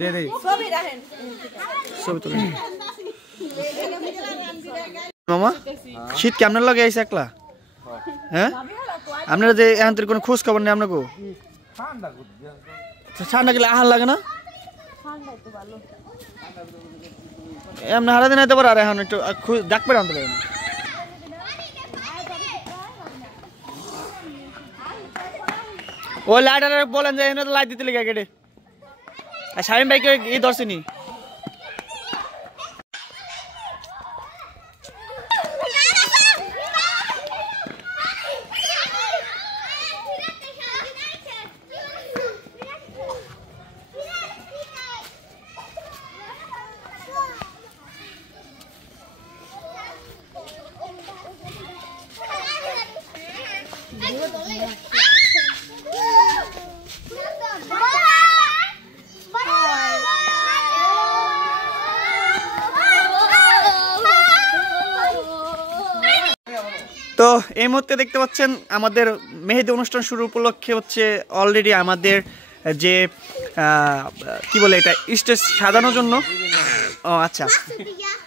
দে দে ছবি তুলে মামা শীত কি আপনার লগে আইছে একলা হ্যাঁ আপনারা যে এখন তোর কোনো খোঁজ খবর নেই আপনাকে ঠান্ডা গেলে আহার লাগে না এমনি হারা দিন আইতে পারে আর এখন একটু ডাক পেরে আনতে পারেন ওই লাইট বলেন যে এখানে তো লাইট দিতে লেগে কেটে আর শামিম ভাইকে এই ধরছেনি তো এই মুহূর্তে দেখতে পাচ্ছেন আমাদের মেহেদি অনুষ্ঠান শুরু উপলক্ষে হচ্ছে অলরেডি আমাদের যে কি বলে এটা স্টেজ সাজানোর জন্য ও আচ্ছা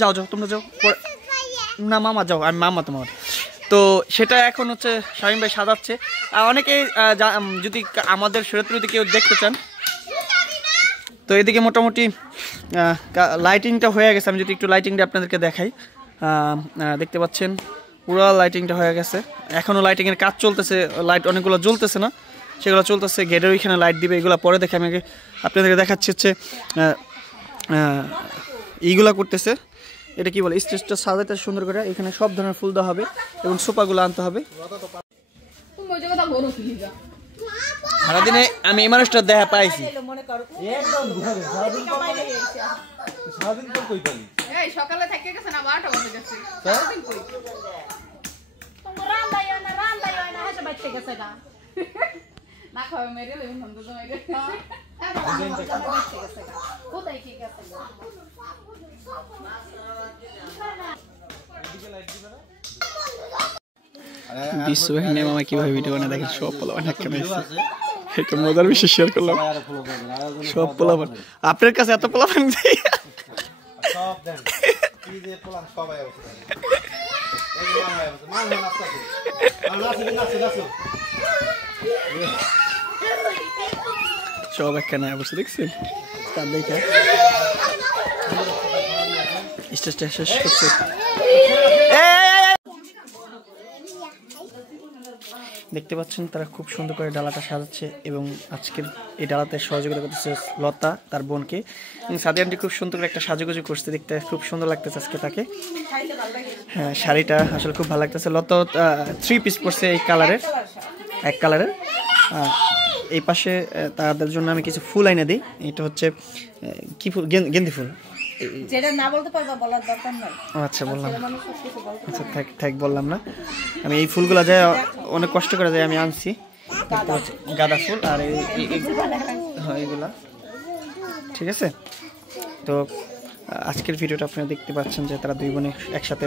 যাও যাও তোমরা যাও না মামা যাও আমি মামা তোমার তো সেটা এখন হচ্ছে শামিম ভাই সাজাচ্ছে আর অনেকেই যদি আমাদের শরীয়তপুর যদি কেউ দেখতে চান তো এদিকে মোটামুটি লাইটিংটা হয়ে গেছে আমি যদি একটু লাইটিংটা আপনাদেরকে দেখাই দেখতে পাচ্ছেন পুরো লাইটিংটা হয়ে গেছে এখনো লাইটিং এর কাজ চলতেছে লাইট অনেকগুলো জ্বলতেছে না সেগুলো চলতেছে গেটের ওইখানে লাইট দিবে এগুলো পরে দেখে আমি আপনাদেরকে দেখাচ্ছি হচ্ছে এইগুলা করতেছে এটা কি বলে স্টেজটা সাজাতে সুন্দর করে এখানে সব ধরনের ফুল দেওয়া হবে এবং সোফাগুলো আনতে হবে সারাদিনে আমি এই মানুষটা দেখা পাইছি সকালে থেকে গেছে না 12টা বাজে গেছে সারাদিন কই তোমরা রান্দাইও না হাসে বাইতে গেছে গা না খাওয়া মেরে লইন বন্ধ তো মেরে কোথায় কি গেছে বিশ্ব এখানে মামা কিভাবে ভিডিও বানায় দেখেন সব পোলা অনেক কেমন এটা মজার বিষয় শেয়ার করলাম সব পোলা আপনার কাছে এত পোলা বান সব দেন কি যে পোলান সবাই আছে এই মান নাস্তা সব একখানে অবস্থা দেখছেন তার দেখা স্টেজটা শেষ করছে দেখতে পাচ্ছেন তারা খুব সুন্দর করে ডালাটা সাজাচ্ছে এবং আজকের এই ডালাতে সহযোগিতা করতেছে লতা তার বোনকে সাদিয়া আন্টি খুব সুন্দর করে একটা সাজুগুজু করছে দেখতে খুব সুন্দর লাগতেছে আজকে তাকে হ্যাঁ শাড়িটা আসলে খুব ভালো লাগতেছে লতা 3 পিস পরছে এই কালারের এক কালারের এই পাশে তাদের জন্য আমি কিছু ফুল আইনা দিই এটা হচ্ছে কি ফুল গেন্দি ফুল যেটা না বলতে পারবা বলার দরকার নাই আচ্ছা বললাম আচ্ছা থাক বললাম না আমি এই ফুলগুলো যায় অনেক কষ্ট করে যায় আমি আনছি গাঁদা ফুল আর এইগুলা ঠিক আছে তো আজকের ভিডিওটা আপনারা দেখতে পাচ্ছেন যে তারা দুই বোনে একসাথে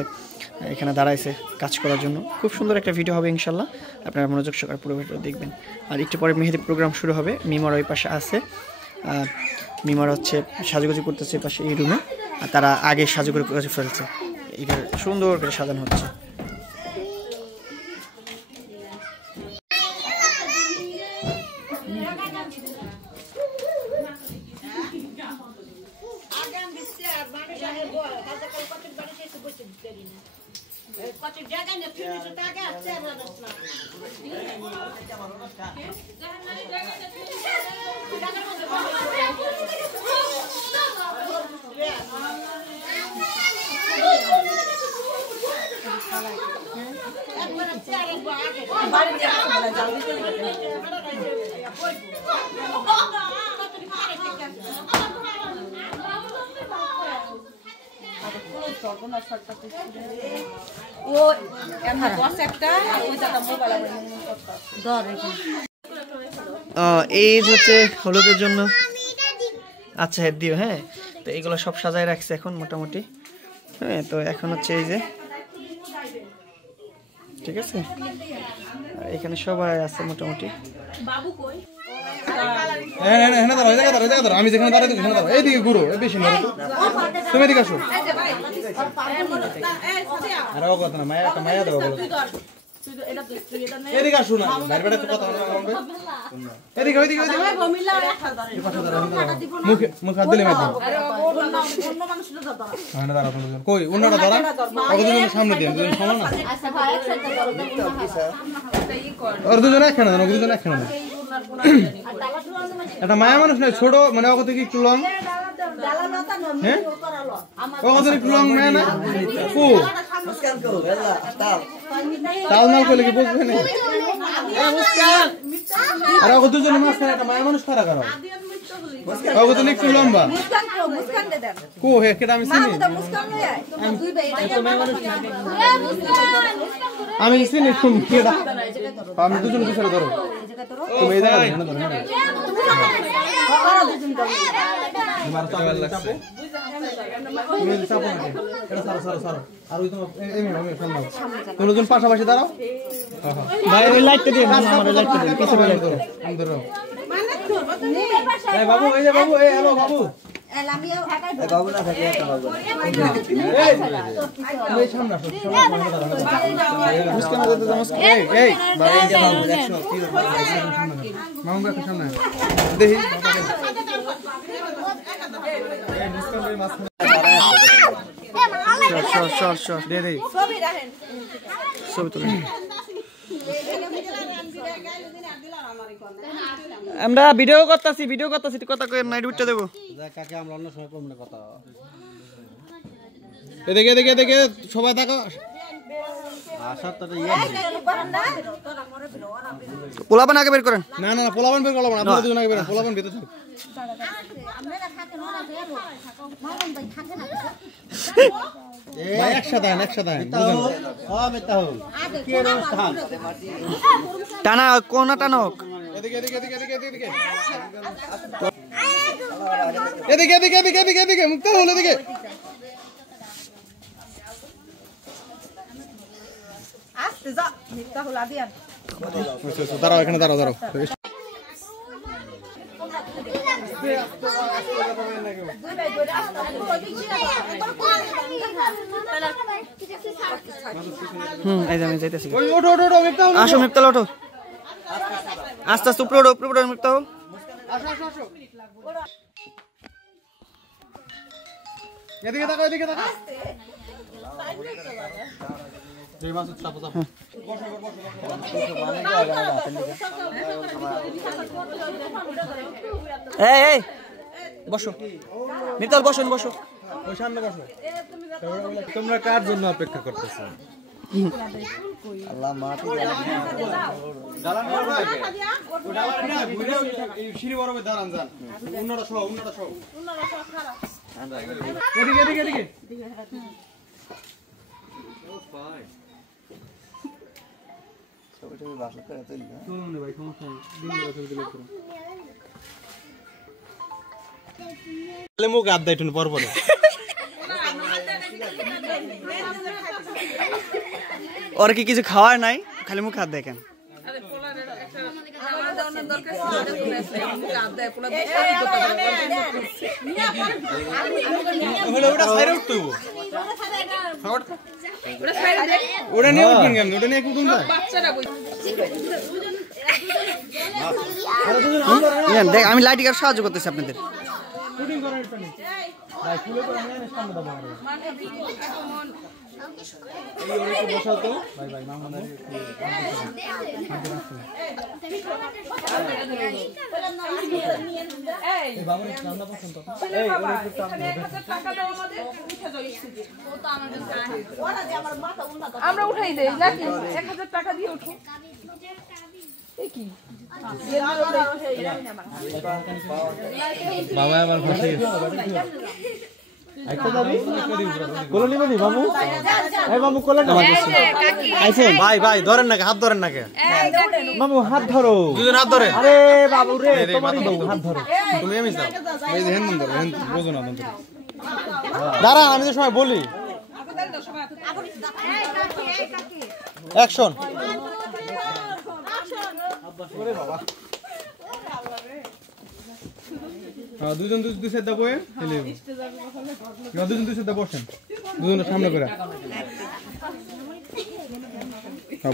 এখানে দাঁড়াইছে কাজ করার জন্য খুব সুন্দর একটা ভিডিও হবে ইনশাল্লাহ আপনারা মনোযোগ সহকারে পুরো ভিডিও দেখবেন আর একটু পরে মেহেদি প্রোগ্রাম শুরু হবে মিমর ওই পাশে আছে মিমার হচ্ছে সাজুগুজু করতেছে পাশে এই রুমে আর তারা আগে সাজুগুজু করে ফেলছে এটা সুন্দর করে সাজানো হচ্ছে এই হচ্ছে হলুদের জন্য আচ্ছা হেড দিও হ্যাঁ তো এইগুলো সব সাজায় রাখছে এখন মোটামুটি হ্যাঁ তো এখন হচ্ছে এই যে ঠিক আছে আর এখানে সবাই আছে মোটামুটি বাবু কই এখানে দাঁড়াও আমি যেখানে দাঁড়াই সেখানে দাঁড়াও এইদিকে ঘুরো বেশি না তুমি এদিকে আসো আরে ও কথা না মায়া দেবো বলো এদিকে আসো না বাইরে বাইরে কথা বলবে এদিকে মুখ হাত দিলে মার দাও দাঁড়া কই অন্যটা দাঁড়া দুজনের সামনে দিয়ে দুজন সমান না আর দুজন একখানে দাঁড়া দুজন একখানে দাঁড়া একটা মায়া মানুষ নয় ছোট মানে অগত কি একটু লং হ্যাঁ অগত একটু লং মায়া না কো তাল মাল করলে কি বুঝবে না আর অগত দুজনের মাঝখানে একটা মায়া মানুষ খারাপ করো অগত একটু লম্বা কো হে কেটা আমি চিনি আমি চিনি তুমি কেটা আমি দুজন পিছনে ধরো তুমি এই জায়গা ধরো তুমি পাশাপাশি দাঁড়াও বাবু এই যে বাবু এই হ্যালো বাবু আমরা ভিডিও করতেছি কথা কই না উঠতে দেবো কাকে আমরা অন্য সময় কমনে কথা এদিকে সবাই দেখো পোলাপান আগে বের করেন না পোলাপান বের করলাম না আপনারা দুজন আগে বের পোলাপান ভিতরে থাক একসাথে টানা কোনা টানক এদিকে মুক্ত হল এদিকে দাঁড়াও এখানে দাঁড়াও এই যে আমি যাইতেছি ওঠো আসো মিফতাল ওঠো আস্তে আস্তে উপরে ওঠো মিফতাল এদিকে তাকাও এই বসো মিফতাল বসো ওই সামনে বসো তোমরা কার জন্য অপেক্ষা করতেছো আল্লাহ মাটি সিঁড়ি বরাবর দাঁড়ান যান উন্নটা সহ এদিকে মুখ হাত দেয় পর পরে ওর কি কিছু খাওয়ার নাই খালি মুখ হাত দেখেন ওটা নিয়ে উঠবেন কেন ওটা নিয়ে কুটুম দেখ আমি লাইটিং আর সাহায্য করতেছি আপনাদের আমরা উঠাই দেই নাকি 1000 টাকা দিয়ে উঠো কি বাবা আবার বসে আইতো দাবি কোলে নিবেনি বাবু এই বাবু কোলে না আইফোন ভাই ধরেন নাকি হাত ধরেন নাকি বাবু হাত ধরো দুজন হাত ধরে আরে বাবু রে তোমারই বাবু হাত ধরো তুমি এমনি যাও এই যে হেন ধরো হেন বুঝো না বন্ধু দাঁড়া আমি তো সময় বলি অ্যাকশন ওরে বাবা দুজন দুই সাইড দাও হেলে দুজন দুই সাইড বসেন দুজনের সামনে করে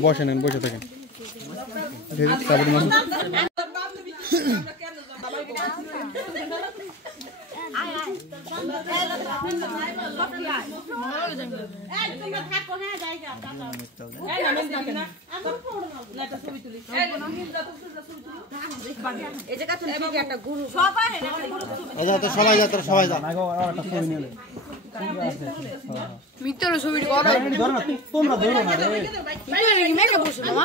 বসেন বসে থাকেন সবাই যা সবাই যা মিত্র ছবি করো তোমরা ধরো না রে মেকআপ বসে না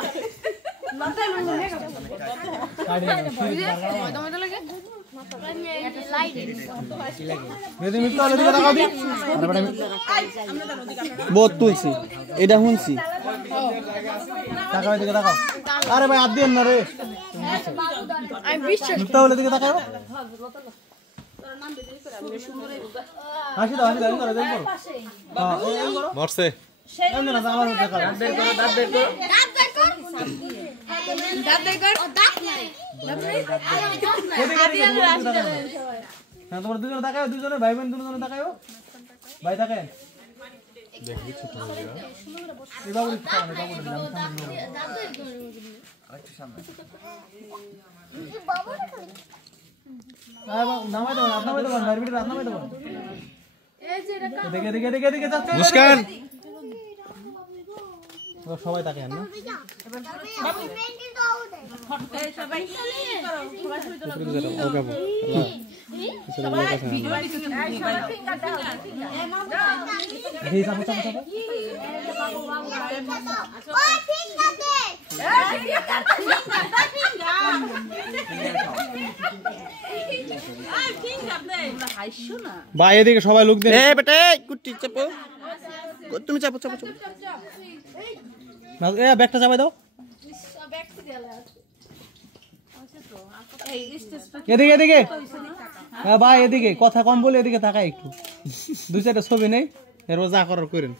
বহুত তুলছি এটা শুনছি দিকে তাকাও আরে ভাই হাত দিন না রে আমি বিশ্বাস তাহলে দিকে তাকাও হাসি দাও করো দেন করো মরছে এমন না আমার মধ্যে দাঁত বের করো দাঁত বের করো হ্যাঁ তোমরা দুজনে তাকাও দুজনে ভাই বোন দুজনে তাকাও ভাই তাকায় দেখি ছোট হয়ে গেল এই বাবু সামনে বাবু দিলাম সামনে আরেকটু সামনে বাবু নামাই দাও নামাই দাও ভাই ভিডিও নামাই দাও এই যে দেখে যাচ্ছে মুস্কান তো সবাই তাকায় না বাবু পেন্টিং দাও দে সবাই ওকে বাবু সবাই ভিডিও ফিঙ্গার দাও এই চাপো ওই ফিঙ্গার দে ভাই এদিকে সবাই লোক দেন এই বেটা কুটি চাপো তুমি চাপো এ ব্যাগটা চাপাই দাও এদিকে হ্যাঁ ভাই এদিকে কথা কম বলে এদিকে তাকাই একটু দুই চারটা ছবি নেই এর যা করার করেন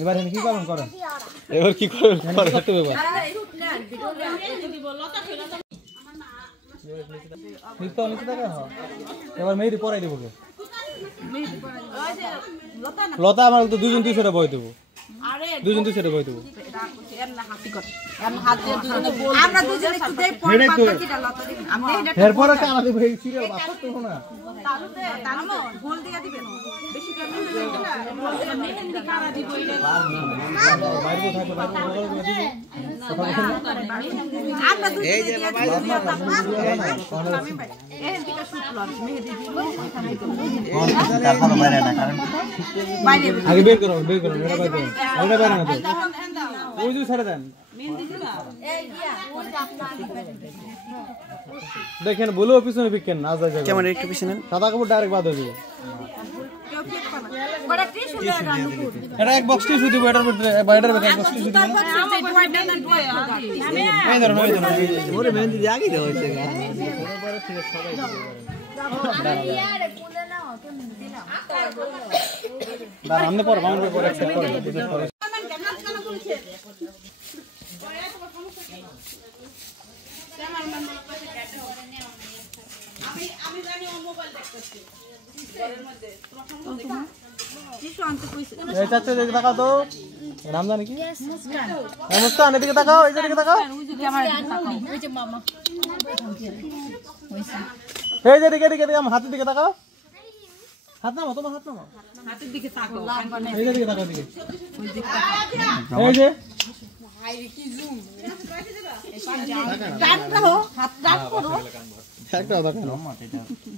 এবার কি করবেন করেন এবার কি করবেন এবার মেয়েটি পড়াই দেবো লতা আমার তো দুজন 200টা বই দেবো দুজন 200টা বই দেবো এরপরে কানা দেবো এই সিরিয়াল বাচ্চা তো না আগে বের করো ওই যে ছেড়ে দেন দেখেন বলো পিছনে পিকেন না যায় ক্যামেরা একটু পিছনে সাদা কাপড় ডাইরেক্ট বাদ দিয়ে এটা এক বক্স টিস্যু দিব এটার মধ্যে বাইরের এক বক্স টিস্যু দিব এই ধরো ওরে মেহেন্দি দিয়ে আগে দেওয়া হয়েছে দাঁড়া আমনে পর বামনে পর একসাথে করে আমি জানি ও মোবাইল দেখতেছি ঘরের মধ্যে তোমার সম্বন্ধে টিস্যু আনতে কইছে এই চাচা দিকে তাকাও তো নাম জানি কি মুস্কান এদিকে তাকাও এই দিকে তাকাও ওই যে ক্যামেরা দিকে তাকাও ওই যে মামা এই যে দিকে আমার হাতের দিকে তাকাও হাত নামাও তোমার হাত নামাও হাতের দিকে তাকাও এই দিকে তাকাও দিকে এই যে ভাই কি জুম ডান দাও হাত ডান করো একটা দেখো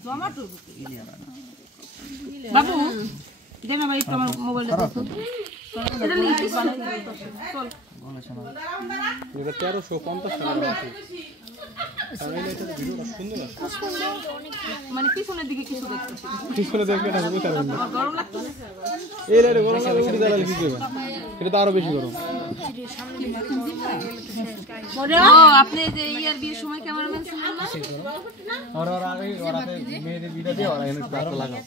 জমাটো বাবু দেনা ভাই একটু আমার মোবাইলটা দেখো এটা লিখি চল বলে শোনো এটা 1350 টাকা আছে তাহলে এটা ভিডিওটা সুন্দর আছে মানে পিছনের দিকে কিছু দেখতেছি পিছনে দেখলে না বুঝতে পারবেন না গরম লাগতেছে এই লাইটে গরম লাগলে উড়ে জ্বালালে কি হবে এটা তো আরো বেশি গরম ও আপনি যে ইয়ার বিয়ের সময় ক্যামেরাম্যান ছিলেন না ওরা আগে ওরাতে মেয়েদের ভিডিও দিয়ে ওরা এনে কাট লাগাও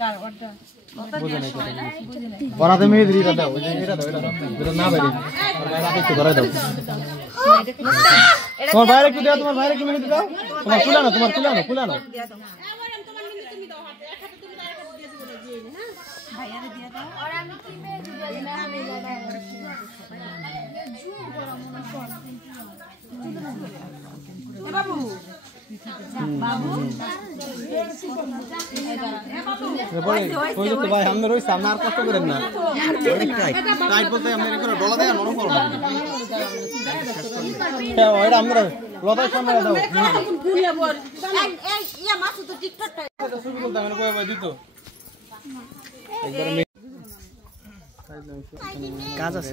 কার ওটা বুঝে নাই কথা ওরাতে মেয়েদের এটা দাও এটা দাও এটা না বাইরে আর বাইরে একটু ধরে দাও তোমার বাইরে কি দাও, তোমার বাইরে কি মেহেদি দাও, তোমার কুলানো, তোমার কুলানো কুলানো। ভাই আমি রয়েছে, আপনি আর কষ্ট করেন না। টাইট বলতে আমি ডলা দেয় নরম করবো এটা আমরা লতার সামনে দাও কাজ আছে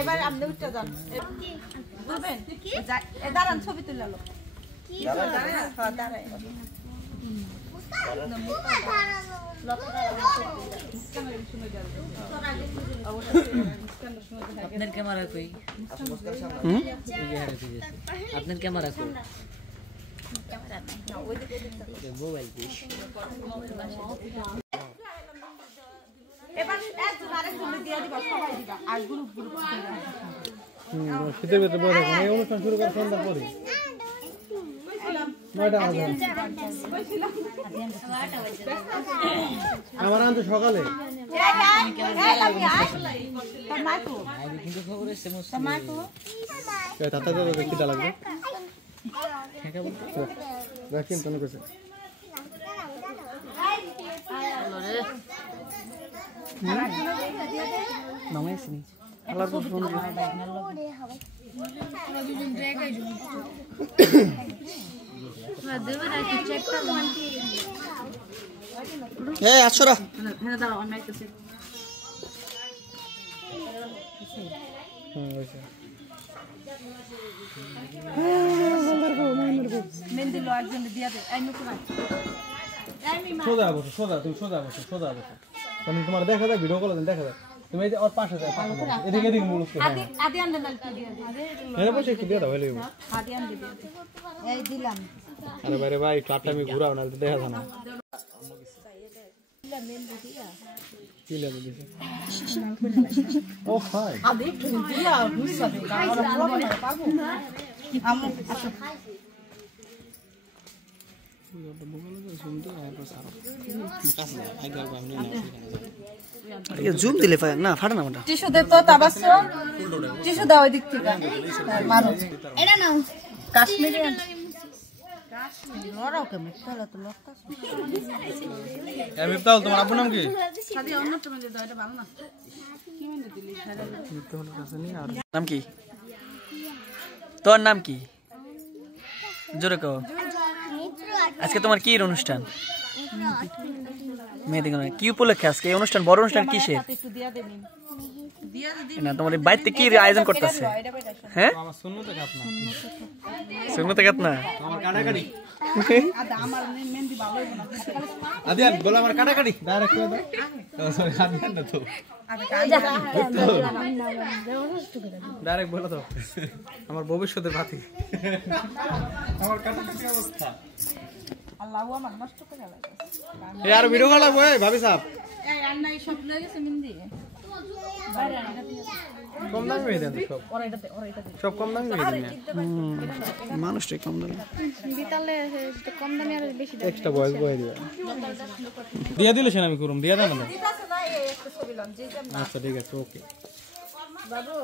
এবার আপনি উঠতে যান বুঝবেন দাঁড়ান ছবি তুলে লো আপনার ক্যামেরা কই? আপনার ক্যামেরা কই? Mobile this. এবার একজন আরেকজন দিয়ে দিবা, সবাই দিবা আর গ্রুপ গ্রুপ শীতের ভেতরে বড় এখন এই অনুষ্ঠান শুরু করে সন্ধ্যার পরে 9টা বাজে। আমার আনতে সকালে খিদা লাগবে রাখেন তো কাছে নামাই আসেনি আল্লাহর ফোন এই আছরা হ্যাঁ দাঁড়াও আমি আইতেছি মেহেদি লো একজন দিয়া দে এই নুকুর সোজা বসো, সোজা তুমি সোজা বসো, সোজা বসো। কারণ তোমার দেখা যায় ভিডিও কলে দেখা যায় তুমি এই যে ওর পাশে যায়, এদিকে এদিকে মুখ আদি আদি আন্ডে নাল দিয়া দে এর পাশে একটু দিয়ে দাও হইলে আদি আন্ডে দিয়া দে এই দিলাম আরে বাইরে ভাই ক্লাবটা আমি ঘুরাও না দেখা যায় না কি লাগে দিছে ও হাই আদি দিয়া বুঝছা দে আমরা ব্লগ না পাবো আমরা আচ্ছা জুম দিলে না ফাটে না ওটা টিস্যু দে তো তাবাসো টিস্যু দাও ওই দিক থেকে মারো এটা নাও কাশ্মীরিয়ান লড়াও কেমন তাহলে তো লোক আমি তাও তোমার আব্বুর নাম কি? সাদি অন্য তুমি দাও এটা ভালো না কি মানে দিলি নাম কি তোর নাম কি জোরে কও আজকে তোমার কি অনুষ্ঠান মেহেদি কি উপলক্ষে আজকে এই অনুষ্ঠান বড় অনুষ্ঠান কিসের একটু দিয়া দেবেন দিয়া দিদি না তোমার বাড়িতে কি আয়োজন করতেছে হ্যাঁ আমার সুন্নতে কাট না সুন্নতে কাট না আমার কাটাকাটি আদা আমার মেহেদি ভালো হইব না আদিয়ান বল আমার কাটাকাটি ডাইরেক্ট করে দাও সরি আদিয়ান না তো ডাইরেক্ট বলো তো আমার ভবিষ্যতের ভাতি আমার কাটাকাটি অবস্থা আল্লাহ আমার নষ্ট করে লাগে এই আর ভিডিও কল লাগবে ভাবি সাহেব এই রান্না সব লয়ে গেছে মেহেদি বাইরে আনিটা দিয়ে কম দামে মেয়ে দেন সব ওরা এটা দে সব কম দামে মেয়ে দেন মানুষটাই কম দামে বিতালে কম দামে আর বেশি এক্সট্রা বয়স বয়ে দিবা দিয়া দিলে সেন আমি করুম দিয়া দাও না দিতাছে না এই একটা ছবি লম যে আচ্ছা ঠিক আছে ওকে বাবু